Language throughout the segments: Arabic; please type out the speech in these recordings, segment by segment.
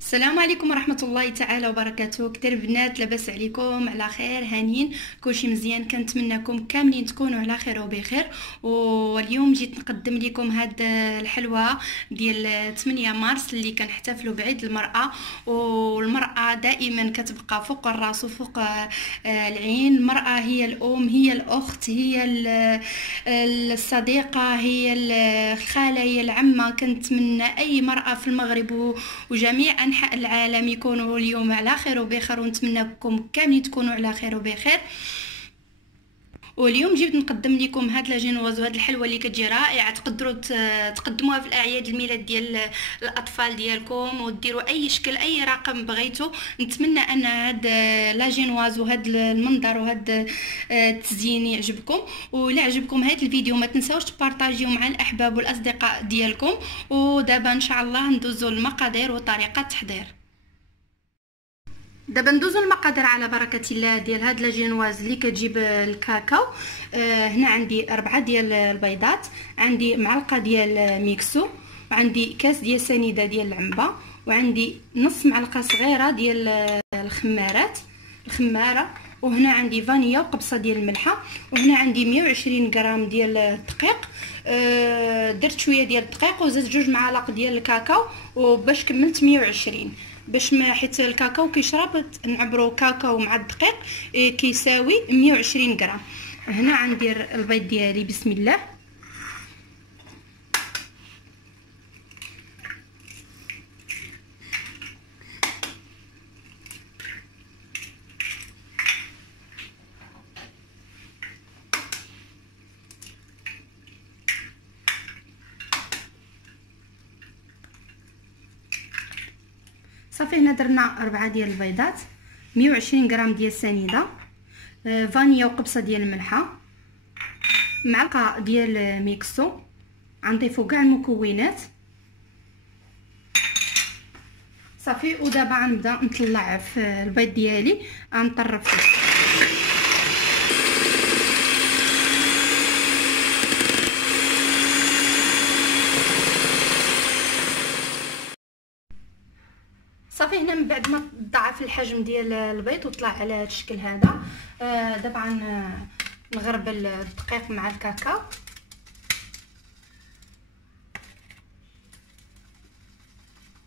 السلام عليكم ورحمة الله تعالى وبركاته. كتير بنات، لاباس عليكم؟ على خير؟ هانيين؟ كلشي مزيان؟ كنتمنىكم كاملين تكونوا على خير وبخير. واليوم جيت نقدم لكم هاد الحلوى ديال 8 مارس اللي كنحتفلوا بعيد المرأة. والمرأة دائما كتبقى فوق الراس وفوق العين. المرأة هي الأم، هي الأخت، هي الصديقة، هي الخالة، هي العمة. كنتمنى أي مرأة في المغرب وجميع أنحاء العالم يكونوا اليوم على خير وبخير، ونتمنىكم كاملين تكونوا على خير وبخير. واليوم جبت نقدم لكم هاد لاجينواز وهاد الحلوه اللي كتجي رائعه. تقدروا تقدموها في الاعياد الميلاد ديال الاطفال ديالكم، وديروا اي شكل اي رقم بغيتوا. نتمنى ان هاد لاجينواز وهاد المنظر وهاد التزيين يعجبكم. ولا عجبكم هاد الفيديو ما تنساوش تبارطاجيو مع الاحباب والاصدقاء ديالكم. ودابا ان شاء الله ندوزوا المقادير وطريقه التحضير. دابا ندوزو المقادير على بركه الله ديال هاد لاجينواز اللي كتجيب الكاكاو. هنا عندي 4 ديال البيضات، عندي معلقه ديال ميكسو، وعندي كاس ديال سنيده ديال العنبه، وعندي نص معلقه صغيره ديال الخماره، وهنا عندي فانيلا وقبصه ديال الملحه، وهنا عندي 120 غرام ديال الدقيق. درت شويه ديال الدقيق وزدت 2 معالق ديال الكاكاو، وباش كملت 120 باش ما حيت الكاكاو كيشرب نعبرو كاكاو مع الدقيق كيساوي 120 غرام. هنا غندير البيض ديالي بسم الله. صافي هنا درنا 4 ديال البيضات، 120 غرام ديال السنيده، فانيلا وقبصه ديال الملحه، معلقه ديال ميكسو. غنضيفو كاع المكونات صافي. ودابا غنبدا نطلع في البيض ديالي، غنطرف فيه. صافي هنا من بعد ما ضاعف الحجم ديال البيض وطلع على هذا الشكل هذا، دابا نغربل الدقيق مع الكاكاو.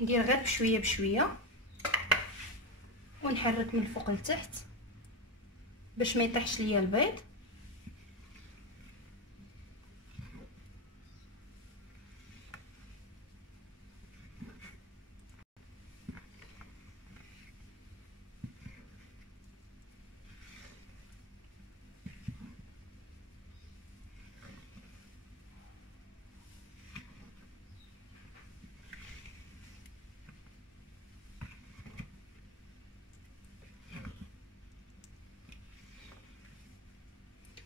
ندير غير بشويه بشويه ونحرك من الفوق لتحت باش ما يطيحش ليا البيض.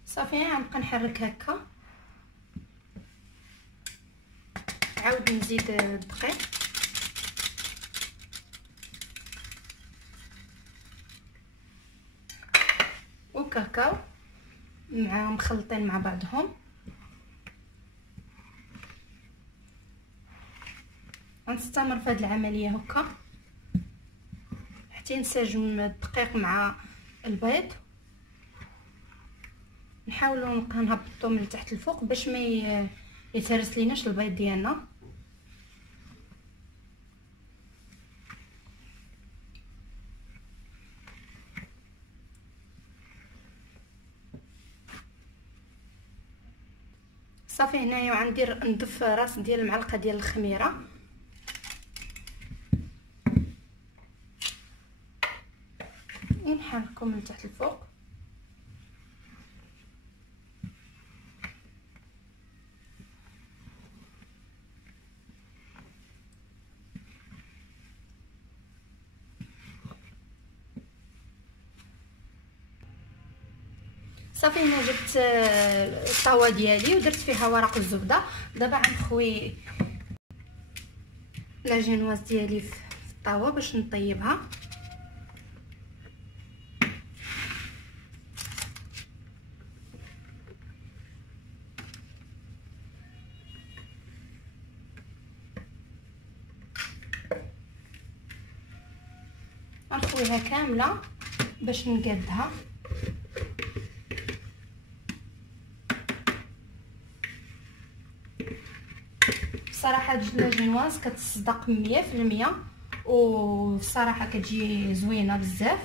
صافي غنبقى نحرك هكا، عاود نزيد الدقيق وكاكاو مع مخلطين مع بعضهم. غنستمر في هذه العمليه هكا حتى ينسجم الدقيق مع البيض. نحاولوا نبقى نهبطو من تحت الفوق باش ما يتهرس ليناش البيض ديالنا. صافي هنايا غندير نضيف راس ديال المعلقه ديال الخميره، ونحركو من تحت الفوق. صافي هنا جبت الطاوه ديالي ودرت فيها ورق الزبده. دابا غنخوي لاجينواز ديالي في الطاوه باش نطيبها. غنخويها كامله باش نقادها. بصراحه هاد لاجينواز كتصدق 100%، وبصراحه كتجي زوينه بزاف.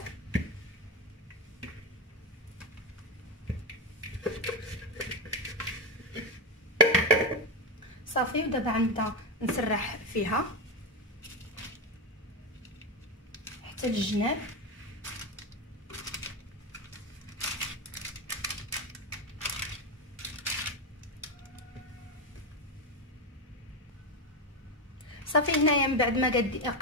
صافي، ودابا غنبدا نسرح فيها حتى الجناب. صافي، هنايا من بعد ما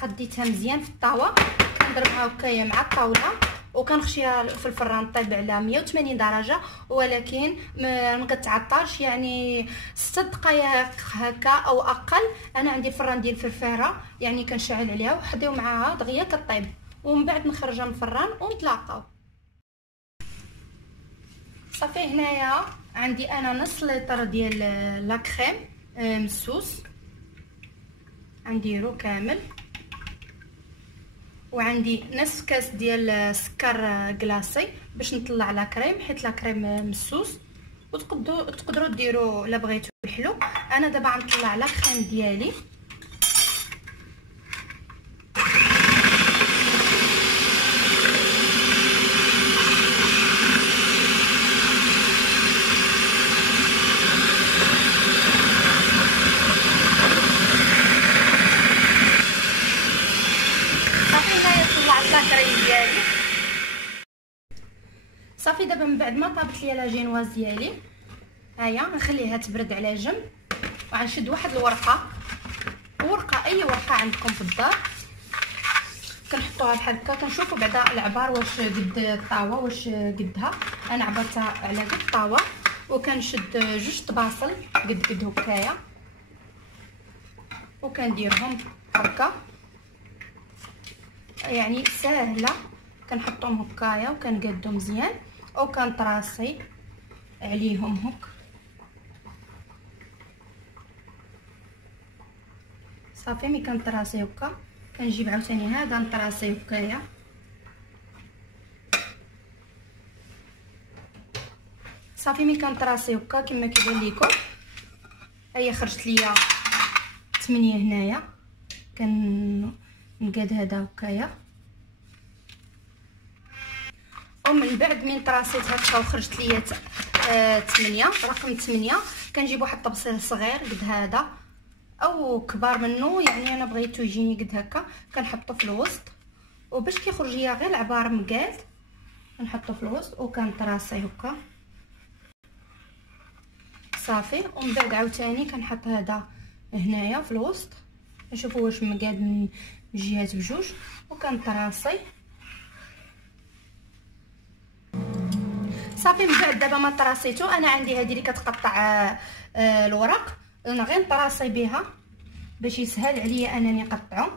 قديتها مزيان في الطاوه كنضربها هكايا مع الطاوله، وكنخشيها في الفران طيب على 180 درجه، ولكن ما كتعطلش، يعني 6 دقائق هكا او اقل. انا عندي الفران ديال الفرفاره، يعني كنشعل عليها وحديو معاها دغيا كطيب، ومن بعد نخرجها من الفران ونتلاقاو. صافي، هنايا عندي انا نص لتر ديال لا كريم مسوس غنديرو كامل، وعندي نصف كاس ديال السكر كلاصي باش نطلع لا كريم، حيت لا كريم مسوس. وتقدروا ديروا لا بغيتو الحلو. انا دابا غنطلع لا كريم ديالي. صافي، دابا من بعد ما طابت ليا لاجينواز ديالي، هيا نخليها تبرد على جنب، وغنشد واحد الورقه، اي ورقه عندكم في الدار، كنحطوها بحال هكا. كنشوفوا بعدا العبار واش قد الطاوه، واش قدها. انا عبرتها على قد الطاوه، وكنشد 2 طباصل قد هكايا، وكنديرهم هكا، يعني ساهله. كنحطهم هكايا وكنقادو مزيان، وكنطراسي عليهم هك. صافي، ملي كنطراسي هكا كنجيب عاوتاني هذا نطراسي هكايا. صافي، ملي كنطراسي هكا كما كيبان لكم، هيا خرجت ليا 8 هنايا. كنقاد هذا هكايا، ومن بعد من طراسيت هكا وخرجت ليا 8 رقم 8، كنجيب واحد الطبسيل صغير قد هذا او كبار منه، يعني انا بغيتو يجيني قد هكا، كنحطو في الوسط، وباش كيخرج ليا غير العبار مقاد كنحطو في الوسط وكنطراسي هكا. صافي، ومن بعد عاوتاني كنحط هذا هنايا في الوسط، نشوفوا واش مقاد من جهات بجوج، وكنطراسي. صافي، من بعد دابا ما طراسيتو، انا عندي هذه اللي كتقطع الورق، انا غير نطراسي بها باش يسهل عليا انني نقطعو.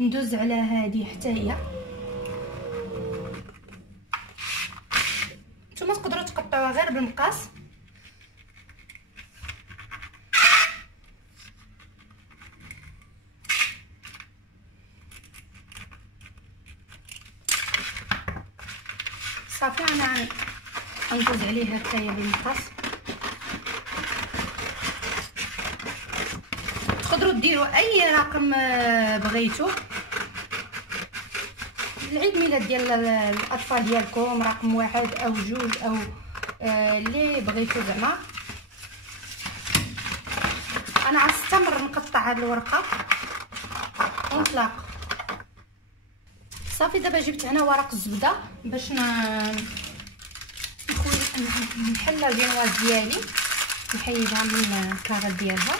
ندوز على هذه حتى هي. نتوما تقدروا تقطعوها غير بالمقاس. صافي، انا غندوز عليها حتى هي بالمقاس. تقدروا ديروا اي رقم بغيتو، العيد ميلاد ديال الاطفال ديالكم، رقم 1 او 2 او اللي بغيتو زعما. انا غنستمر نقطع هاد الورقه ونطلق. صافي، دابا جبت هنا ورق الزبده باش نحل الجينواز ديالي، نحيدها من الكاغط ديالها.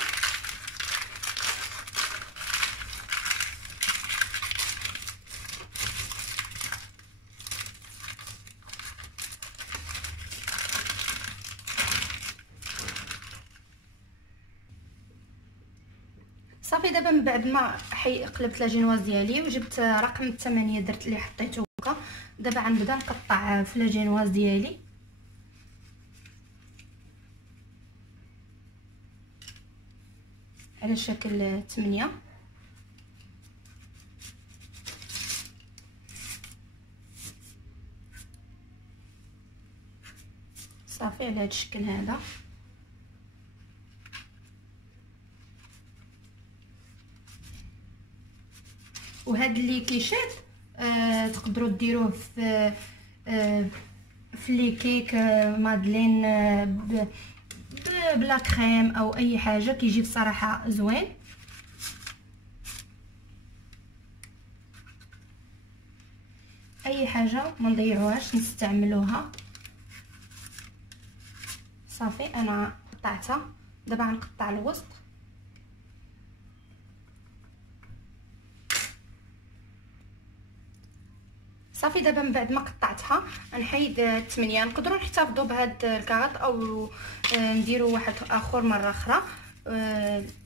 صافي، دابا من بعد ما قلبت لاجينواز ديالي وجبت رقم 8 درت اللي حطيته هكا، دابا غنبدا نقطع في لاجينواز ديالي. على شكل 8. صافي على هذا الشكل هذا. وهاد اللي كيشات تقدروا ديروه في لي كيك مادلين بلا كريم او اي حاجه، كيجي بصراحه زوين. اي حاجه ما نضيعوهاش نستعملوها. صافي انا قطعتها، دابا غنقطع الوسط. صافي دابا من بعد ما قطعتها نحيد الثمانيه. نقدروا نحتفظوا بهذا الكاغط او نديروا واحد اخر مره اخرى،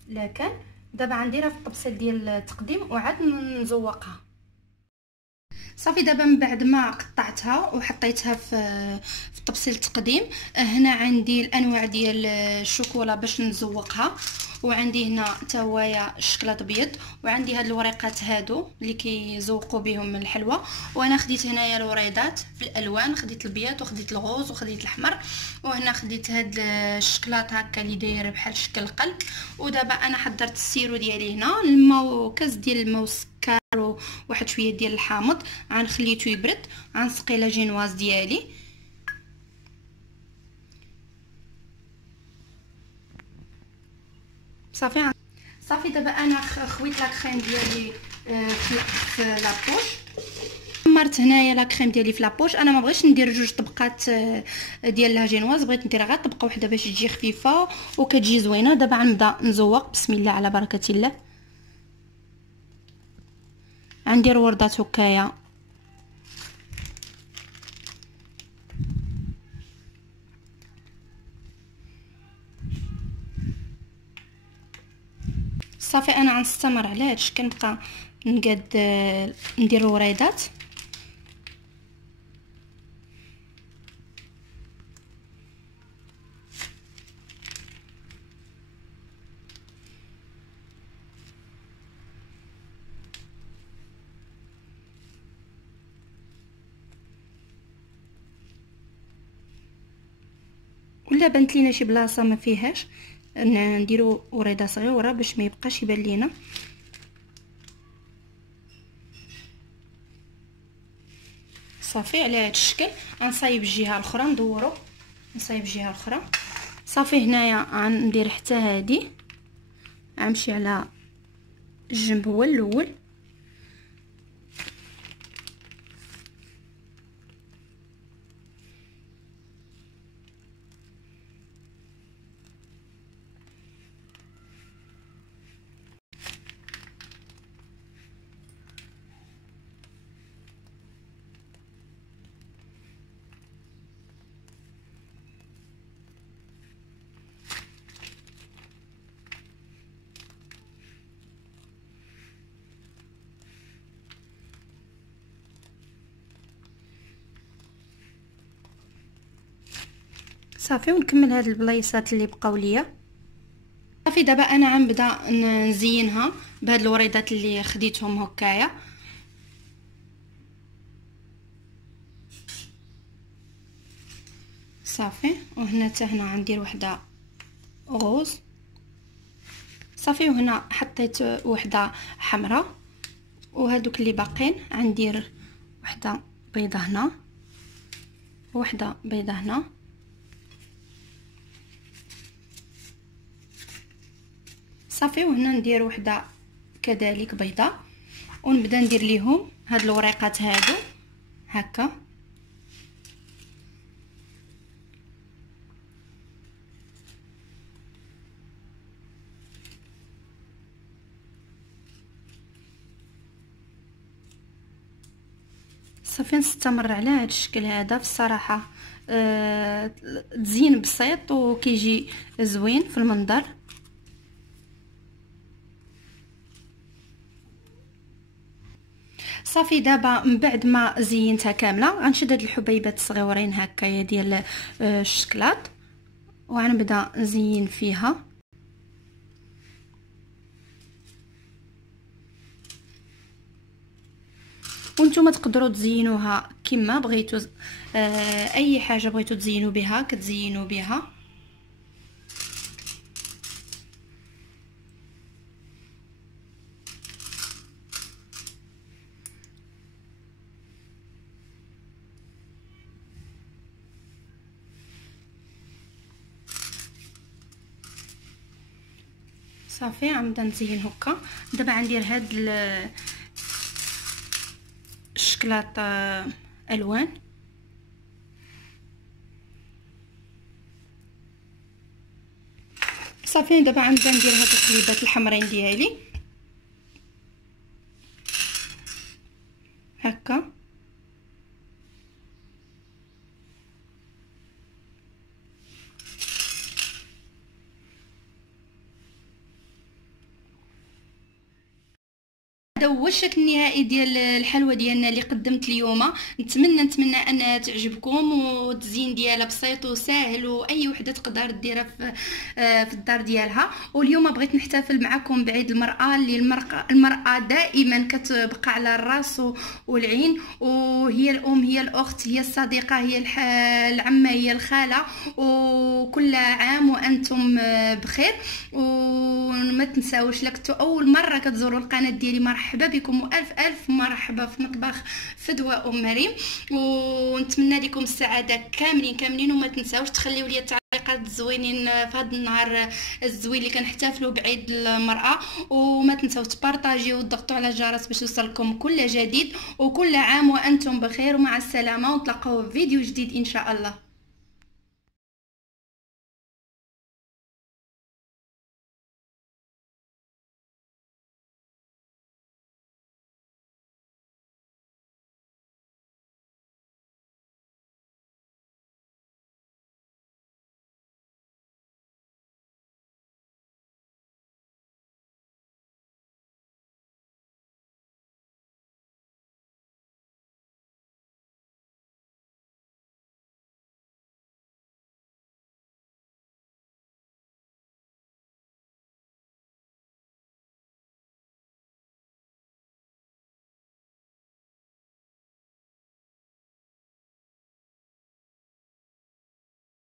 لكن دابا غنديرها في الطبسيل ديال التقديم وعاد نزوقها. صافي دابا من بعد ما قطعتها وحطيتها في الطبسيل التقديم، هنا عندي الانواع ديال الشوكولا باش نزوقها، وعندي هنا حتى هويا الشكلاط ابيض، وعندي هاد الوريقات هادو اللي كيزوقوا بهم الحلوى. وانا خديت هنايا الوريضات في الالوان، خديت الابيض وخديت الغوز وخديت الاحمر، وهنا خديت هاد الشكلاط هكا اللي داير بحال شكل القلب. ودابا انا حضرت السيرو ديالي هنا، الماء كاس ديال الماء والسكر وواحد شويه ديال الحامض، غنخليته يبرد، غنسقي لا جينواز ديالي. صافي دابا انا خويت لا كريم ديالي في لابوش. حمرت هنايا لا كريم ديالي في لابوش. انا ما بغيتش ندير جوج طبقات ديال لا جينواز، بغيت ندير غير طبقه واحده باش تجي خفيفه وكتجي زوينه. دابا غنبدا نزوق، بسم الله على بركه الله. غندير وردات هكايا، صافي انا غنستمر على هذا الشكل، نبقى نقاد ندير وريضات. ولا بانت لينا شي بلاصه ما فيهاش نديرو وريضه صغيره باش ما يبقاش يبان لينا. صافي على هذا الشكل غنصايب الجهه الاخرى، ندورو نصايب الجهه الاخرى. صافي هنايا غندير حتى هذه، غنمشي على الجنب هو الاول. صافي ونكمل هاد البلايصات اللي بقاو ليا. صافي دابا انا غنبدا نزينها بهاد الوريضات اللي خديتهم هكايا. صافي وهنا حتى هنا غندير وحده غوز. صافي وهنا حطيت وحده حمراء، وهادوك اللي باقين غندير وحده بيضه هنا وحده بيضه هنا. صافي وهنا ندير وحده كذلك بيضه، ونبدا ندير ليهم هاد الوريقات هادو هكا. صافي نستمر على هاد الشكل هذا. في الصراحه تزيين بسيط وكيجي زوين في المنظر. صافي دابا من بعد ما زينتها كامله غنشد هاد الحبيبات الصغيورين هكايا ديال الشكلاط وغنبدا نزين فيها. وانتم تقدروا تزينوها كما بغيتوا. اي حاجه بغيتوا تزينوا بها كتزينوا بها. صافي غنبدا نزين هكا. دابا غندير هاد الشكلاط الوان. صافي دابا غنبدا ندير هاد القليبات الحمرين ديالي هكا. هذا هو الشكل النهائي ديال الحلوى ديالنا اللي قدمت اليوم. نتمنى انها تعجبكم، والتزيين ديالها بسيط وسهل، واي وحده تقدر ديرها في الدار ديالها. واليوم بغيت نحتفل معكم بعيد المراه، اللي المراه دائما كتبقى على الراس والعين، وهي الام، هي الاخت، هي الصديقه، هي العمه، هي الخاله. وكل عام وانتم بخير. وما تنساوش لكتو اول مره كتزوروا القناه ديالي، مرحبا بكم والف الف مرحبا في مطبخ فدوى ام مريم. ونتمنى لكم السعاده كاملين. وما تنساوش تخليوا لي التعليقات الزوينين في هذا النهار الزوين اللي كنحتفلوا بعيد المراه. وما تنساو تبارطاجيو وتضغطوا على الجرس باش يوصلكم كل جديد. وكل عام وانتم بخير ومع السلامه، ونتلاقاو في فيديو جديد ان شاء الله.